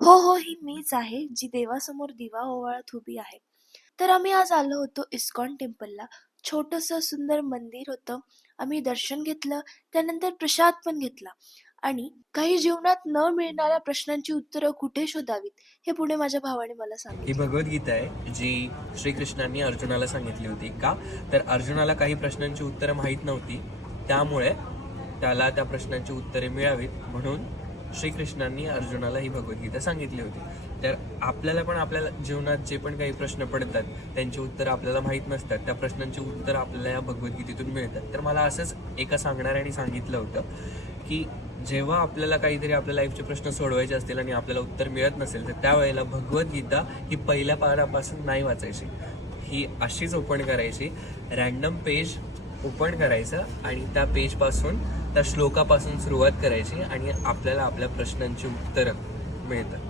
हो, हो. ही मीच आहे, जी देवासमोर दिवा ओवाळत उभी आहे. तर आम्ही आज आलो होतो इस्कॉन टेम्पलला. छोटंसं सुंदर मंदिर होतं. आम्ही दर्शन घेतलं, त्यानंतर प्रसाद पण घेतला आणि काही जीवनात न मिळणाऱ्या प्रश्नांची उत्तरं कुठे शोधावीत, हे पुढे माझ्या भावाने मला ही सांगितलं. भगवद्गीता आहे जी श्रीकृष्णांनी अर्जुनाला सांगितली होती. का तर अर्जुनाला काही प्रश्नांची उत्तरं माहीत नव्हती, त्यामुळे त्याला त्या प्रश्नांची उत्तरे मिळावीत म्हणून श्रीकृष्णांनी अर्जुनाला ही भगवद्गीता सांगितली होती. तर आपल्याला पण आपल्या जीवनात जे पण काही प्रश्न पडतात त्यांची उत्तरं आपल्याला माहीत नसतात, त्या प्रश्नांची उत्तरं आपल्याला या भगवद्गीतेतून मिळतात. तर मला असंच एका सांगणाऱ्याने सांगितलं होतं की जेव्हा आपल्याला काहीतरी आपल्या लाईफचे प्रश्न सोडवायचे असतील आणि आपल्याला उत्तर मिळत नसेल तर त्यावेळेला भगवद्गीता ही पहिल्या पानापासून नाही वाचायची, ही अशीच ओपन करायची, रॅन्डम पेज ओपन करायचं आणि त्या पेजपासून त्या श्लोकापासून सुरुवात करायची आणि आपल्याला आपल्या प्रश्नांची उत्तरं मिळतात.